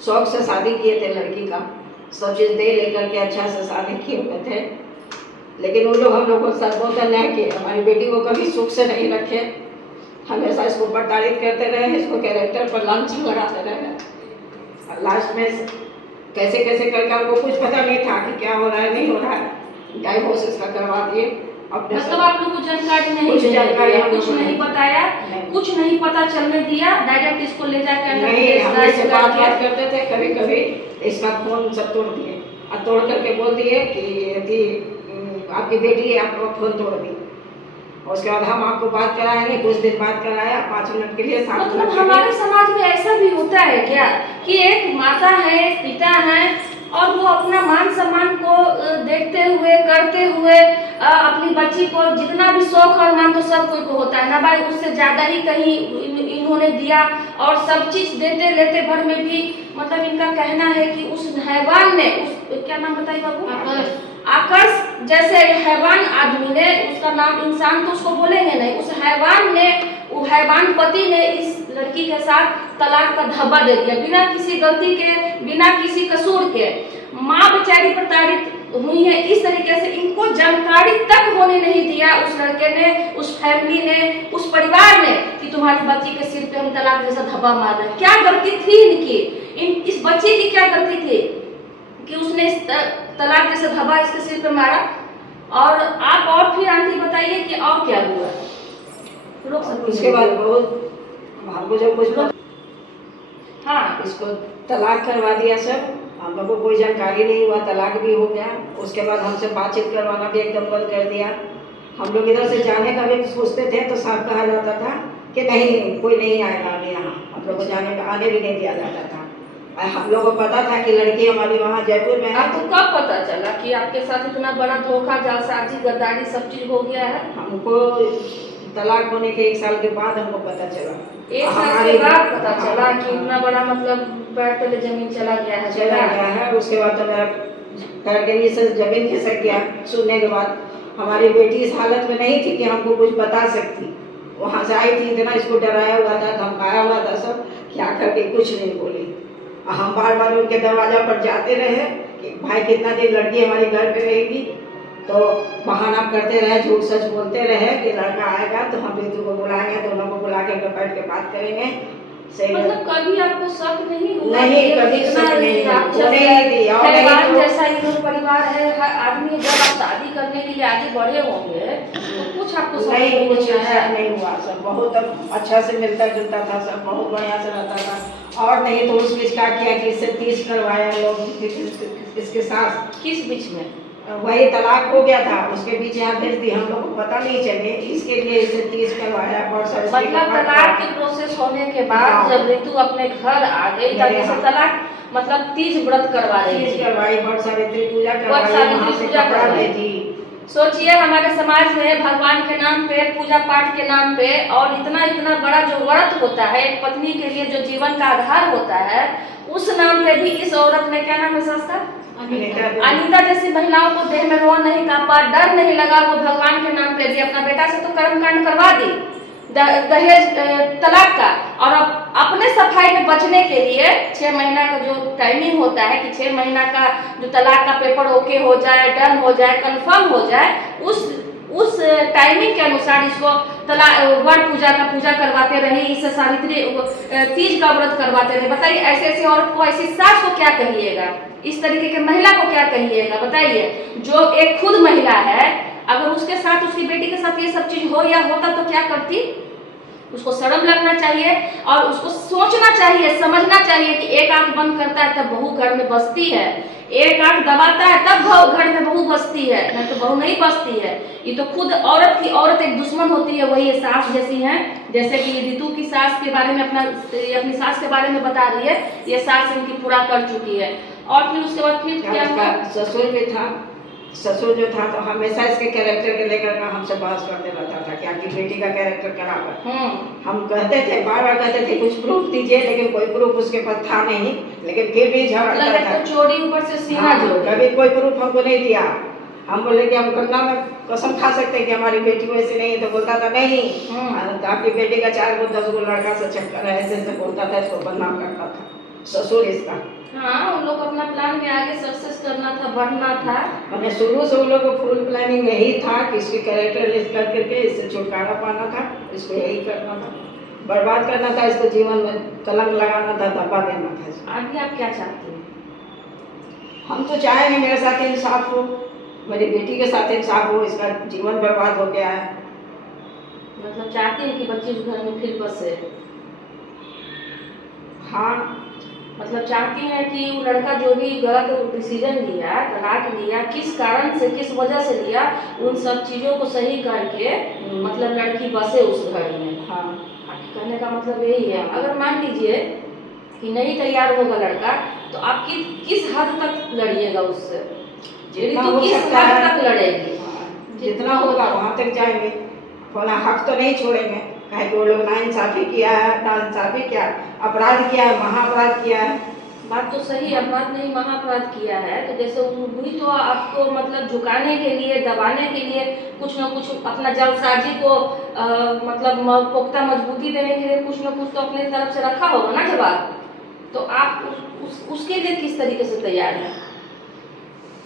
शौक से शादी किए थे लड़की का, सब चीज़ दे लेकर के अच्छा से शादी किए हुए थे। लेकिन वो लोग हम लोग को साथ बोलते हैं कि हमारी बेटी को कभी सुख से नहीं रखे, हमेशा इसको प्रताड़ित करते रहे, इसको कैरेक्टर पर लांछन लगाते रहे। लास्ट में कैसे कैसे करके हमको कुछ पता नहीं था कि क्या हो रहा है नहीं हो रहा है, डाइवोर्स इसका करवा दिए। मतलब आप लोग को जानकारी नहीं, कुछ जानकारी कुछ नहीं बताया, कुछ नहीं पता चलने दिया, डायरेक्ट इसको ले जाकर नहीं, हम इससे बात करते थे कभी कभी, इसका फोन सब तोड़ दिए और तोड़ करके बोल दिए कि यदि आपकी बेटी है आपका फोन तोड़ दी। उसके बाद हम आपको बात कराएंगे, कुछ दिन बात कराया 5 मिनट के लिए, 7 मतलब मिनट हमारे समाज में ऐसा भी होता है क्या कि एक माता है, एक पिता है, और वो अपना मान सम्मान को देखते हुए करते हुए अपनी बच्ची को जितना भी शौक और मान तो सब कोई को होता है ना भाई, उससे ज्यादा ही कहीं इन्होंने दिया, और सब चीज देते लेते भर में भी मतलब इनका कहना है कि उस हैवान ने, उस क्या नाम बताइए बाबू, आकर्ष जैसे हैवान आदमी ने, उसका नाम इंसान तो उसको बोलेंगे नहीं, उस हैवान ने, वो हैवान पति ने इस लड़की के साथ तलाक का धब्बा दे दिया बिना किसी गलती के, बिना किसी कसूर के। माँ बेचारी प्रताड़ित हुई है इस तरीके से, इनको जानकारी तक होने नहीं दिया उस लड़के ने, उस फैमिली ने, उस परिवार ने कि तुम्हारी बच्ची के सिर पे हम तलाक जैसा धब्बा मार रहे हैं। क्या गलती थी इनकी, इस बच्ची की क्या गलती थी कि उसने इस तलाक जैसा धब्बा इसके सिर पे मारा? और आप और फिर आंटी बताइए कि और क्या हुआ? उसके बाद बहुत हमको जब कुछ हाँ, इसको तलाक करवा दिया सब, हम लोग को कोई जानकारी नहीं हुआ, तलाक भी हो गया। उसके बाद हमसे बातचीत करवाना भी एकदम बंद कर दिया। हम लोग इधर से जाने का भी सोचते थे तो साफ कहा जाता था कि नहीं कोई नहीं आएगा अभी यहाँ, हम लोग को जाने का आने भी नहीं दिया जाता था। हम लोग को पता था कि लड़की हमारी वहाँ जयपुर में है। आपको कब पता चला कि आपके साथ इतना बड़ा धोखा, जालसाजी, गद्दारी सब चीज हो गया है? हमको तलाक होने के 1 साल के बाद हमको पता चला। 1 साल के बाद पता चला कि इतना बड़ा मतलब पैर तले जमीन चला गया है, चला गया है। उसके बाद तो मेरा पैर के नीचे से जमीन खिसक गया सुनने के बाद। हमारी बेटी इस हालत में नहीं थी कि हमको कुछ बता सकती, वहाँ से आई थी, इतना इसको डराया हुआ था, धमकाया हुआ था सब, क्या करके कुछ नहीं बोली। हम बार बार उनके दरवाजा पर जाते रहे कि भाई कितना दिन लड़की हमारे घर पे रहेगी, तो बहाना करते रहे, झूठ सच बोलते रहे कि लड़का आएगा तो हम बेटू को बुलाएंगे, दोनों को बुला के बैठ के बात करेंगे। मतलब कभी आपको शक नहीं हुआ? नहीं, कभी शक नहीं परिवार जैसा ये लोग परिवार है, हर आदमी जब आप शादी करने के लिए आगे बढ़े होंगे तो कुछ आपको शक नहीं, कुछ ऐसा नहीं हुआ। सब बहुत अच्छा से मिलता जुलता था, सब बहुत बढ़िया से रहता था। और नहीं तो उस बीच क्या किया कि इससे 30 करवाया लोग, इसके साथ। किस बीच में? वही तलाक हो गया था, उसके बीच यहाँ भेज दी, हम लोग को पता नहीं चले, इसके लिए इसे 30 करवाया। मतलब तलाक के प्रोसेस होने के बाद जब ऋतु अपने घर आ गई तब इसे तलाक मतलब 30 व्रत करवा रही थी, करवाई, बहुत सावित्री पूजा करवाई। सोचिए हमारे समाज में भगवान के नाम पे, पूजा पाठ के नाम पे, और इतना इतना बड़ा जो व्रत होता है एक पत्नी के लिए जो जीवन का आधार होता है, उस नाम पे भी इस औरत ने, क्या नाम है संस्था, अनीता जैसी महिलाओं को देह में रोन नहीं कांपा, डर नहीं लगा, वो भगवान के नाम पे भी अपना बेटा से तो कर्मकांड करवा दी दहेज तलाक का, और अपने सफाई में बचने के लिए 6 महीना का जो टाइमिंग होता है कि 6 महीना का जो तलाक का पेपर ओके हो जाए, डन हो जाए, कंफर्म हो जाए, उस टाइमिंग के अनुसार इसको वर पूजा का पूजा करवाते रहे, इससे सावित्री 30 का व्रत करवाते रहे। बताइए ऐसे ऐसे औरत को, ऐसी सास को क्या कहिएगा, इस तरीके के महिला को क्या कहिएगा? बताइए, जो एक खुद महिला है, अगर उसके साथ, उसकी बेटी के साथ ये सब चीज हो या होता तो क्या करती? उसको शर्म लगना चाहिए और उसको सोचना चाहिए, समझना चाहिए कि एक आंख बंद करता है तब बहू घर में बसती है, एक आंख दबाता है तब घर में बहू बसती है, नहीं तो बहू नहीं बसती है। ये तो खुद औरत की औरत एक दुश्मन होती है, वही सास जैसी है। जैसे कि ऋतु की सास के बारे में अपनी सास के बारे में बता रही है, ये सास इनकी पूरा कर चुकी है। और फिर उसके बाद फिर क्या हुआ? ससुर भी था, ससुर जो था तो हमेशा इसके कैरेक्टर के लेकर हमसे बहस करते रहता था कि आपकी बेटी का कैरेक्टर खराब है। हम कहते थे, बार बार कहते थे कुछ प्रूफ दीजिए, लेकिन कोई प्रूफ उसके पास था नहीं, लेकिन फिर भी झगड़ता था। चोरी ऊपर से सीना जोड़, कभी कोई प्रूफ हमको नहीं दिया। हम बोले कि हम गंगा में कसम खा सकते हैं कि हमारी बेटी वैसे नहीं है, तो बोलता था नहीं, आपकी बेटी का 4 गो 10 गो लड़का से चक्कर है, ऐसे बोलता था, इसको बदनाम करता था। ससुर इसका। हाँ, उन लोग अपना प्लान में आगे सक्सेस करना था, बढ़ना था। मैंने शुरू से उन लोग को फुल प्लानिंग यही था कि इसके कैरेक्टर लेस कर करके इससे छुटकारा पाना था, इसको यही करना था, बर्बाद करना था, इसको जीवन में कलंक लगाना था, धब्बा देना था इसको। आगे आप क्या चाहते हैं? हम तो चाहेंगे मेरे साथ इंसाफ हो, मेरी बेटी के साथ इंसाफ हो, इसका जीवन बर्बाद हो गया है। मतलब चाहते हैं कि बच्ची उस घर में फिर बसे? हाँ, मतलब चाहती हैं कि वो लड़का जो भी गलत डिसीजन लिया, तलाक लिया, किस कारण से, किस वजह से लिया, उन सब चीज़ों को सही करके मतलब लड़की बसे उस घर में। हाँ, आपके कहने का मतलब यही है। अगर मान लीजिए कि नहीं तैयार होगा लड़का, तो आप किस हद तक लड़िएगा उससे? जितना तो हो किस सकता हद है, तक लड़ेगी? जितना होगा वहाँ तक जाएंगे, अपना हक तो नहीं छोड़ेंगे। कहे कि वो लोग नाइंसाफी किया है, नाइंसाफी किया, अपराध किया है, महाअपराध किया है। बात तो सही, अपराध नहीं महाअपराध किया है, तो जैसे वही तो आपको मतलब झुकाने के लिए, दबाने के लिए, कुछ न कुछ अपना जालसाजी को मतलब पुख्ता मजबूती देने के लिए कुछ न कुछ तो अपने तरफ से रखा होगा ना जवाब। तो आप उसके लिए किस तरीके से तैयार हैं?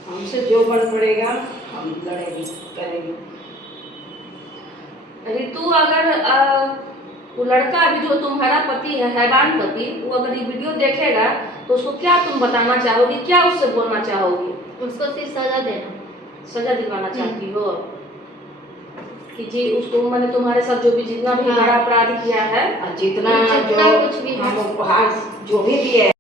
हमसे जो बन पड़ेगा हम लड़ेंगे, करेंगे। ऋतु, अगर वो लड़का अभी जो तुम्हारा पति है, हैवान पति, वो अगर ये वीडियो देखेगा तो उसको क्या तुम बताना चाहोगी, क्या उससे बोलना चाहोगी? उसको सिर्फ सजा देना। सजा दिलवाना चाहती हो कि जी उसको, मैंने तुम्हारे साथ जो भी जितना भी हाँ। बड़ा अपराध किया है, जितना जितना जो कुछ भी है। हम उपहार जो भी दिए